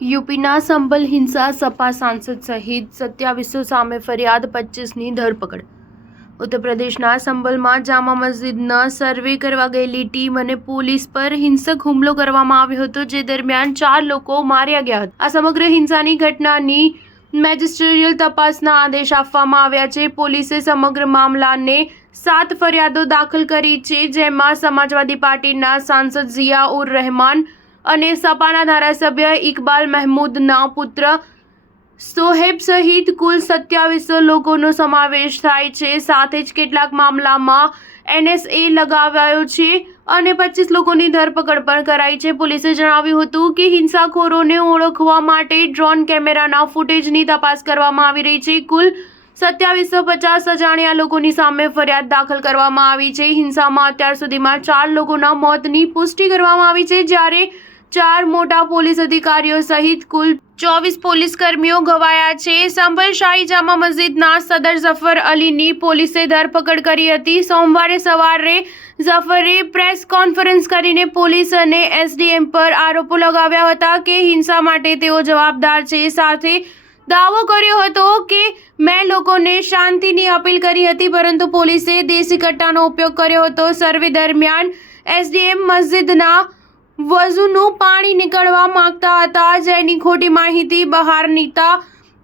યુપીના સંભલ હિંસા સપા સાંસદ સહિત 27 સામે ફરિયાદ, 25ની ધરપકડ. ઉત્તર પ્રદેશના સંભલમાં જામા મસ્જિદના સર્વે કરવા ગયેલી ટીમ અને પોલીસ પર હિંસક હુમલો કરવામાં આવ્યો હતો, જે દરમિયાન 4 લોકો માર્યા ગયા હતા. આ સમગ્ર હિંસાની ઘટનાની મેજિસ્ટ્રીયલ તપાસના આદેશ આપવામાં આવ્યા છે. પોલીસે સમગ્ર મામલાને 7 ફરિયાદો દાખલ કરી છે, જેમાં સમાજવાદી પાર્ટીના સાંસદ ઝિયા ઉર રહેમાન અને સપાના ધારાસભ્ય ઇકબાલ મહેમૂદના પુત્ર સોહેબ સહિત કુલ 27 લોકોનો સમાવેશ થાય છે. સાથે જ કેટલાક મામલામાં NSA લગાવાયો છે અને 25 લોકોની ધરપકડ પણ કરાઈ છે. પોલીસે જણાવ્યું હતું કે હિંસાખોરોને ઓળખવા માટે ડ્રોન કેમેરાના ફૂટેજની તપાસ કરવામાં આવી રહી છે. કુલ 2750 અજાણ્યા લોકોની સામે ફરિયાદ દાખલ કરવામાં આવી છે. હિંસામાં અત્યાર સુધીમાં 4 લોકોના મોતની પુષ્ટિ કરવામાં આવી છે, જ્યારે 4 મોટા પોલીસ અધિકારીઓ સહિત કુલ 24 પોલીસ કર્મીઓ ઘવાયા છે. સંભલ શાહી જામા મસ્જિદના સદર ઝફર અલીની પોલીસે ધરપકડ કરી હતી. સોમવારે સવારે ઝફરે પ્રેસ કોન્ફરન્સ કરીને પોલીસ અને SDM પર આરોપો લગાવ્યા હતા કે હિંસા માટે તેઓ જવાબદાર છે. સાથે દાવો કર્યો હતો કે મેં લોકોને શાંતિની અપીલ કરી હતી, પરંતુ પોલીસે દેશી કટ્ટાનો ઉપયોગ કર્યો હતો. સર્વે દરમિયાન SDM મસ્જિદના વઝુનું પાણી નીકળવા માંગતા હતા, જેની ખોટી માહિતી બહાર નીકળતા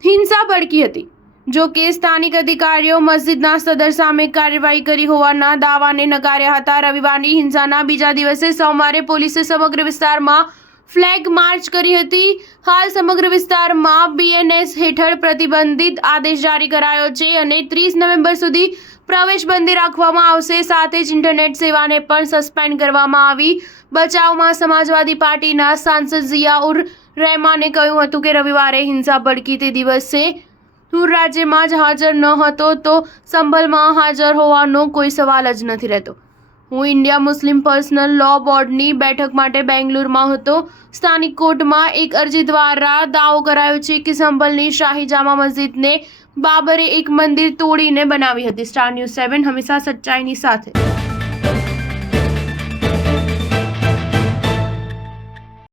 હિંસા ભડકી હતી. જો કે સ્થાનિક અધિકારીઓ મસ્જિદના સદર સામે કાર્યવાહી કરી હોવાના દાવાને નકાર્યા હતા. રવિવારની હિંસાના બીજા દિવસે સોમવારે પોલીસે સમગ્ર વિસ્તારમાં ફ્લેગ માર્ચ કરી હતી. હાલ સમગ્ર વિસ્તારમાં BNS હેઠળ પ્રતિબંધિત આદેશ જારી કરાયો છે અને 30 નવેમ્બર સુધી પ્રવેશબંધી રાખવામાં આવશે. સાથે જ ઇન્ટરનેટ સેવાને પણ સસ્પેન્ડ કરવામાં આવી. બચાવમાં સમાજવાદી પાર્ટીના સાંસદ ઝિયા ઉર રહેમાને કહ્યું હતું કે રવિવારે હિંસા ભડકી તે દિવસે હું રાજ્યમાં જ હાજર ન હતો, તો સંભલમાં હાજર હોવાનો કોઈ સવાલ જ નથી રહેતો. હું ઇન્ડિયા મુસ્લિમ પર્સનલ લો બોર્ડની બેઠક માટે બેંગ્લુરુમાં હતો. સ્થાનિક કોર્ટમાં એક અરજી દ્વારા દાવો કરાયો છે કે સંભલની શાહી જામા મસ્જિદને બાબરે એક મંદિર તોડીને બનાવી હતી. સ્ટાર ન્યૂઝ 7 હંમેશા સચ્ચાઈની સાથે.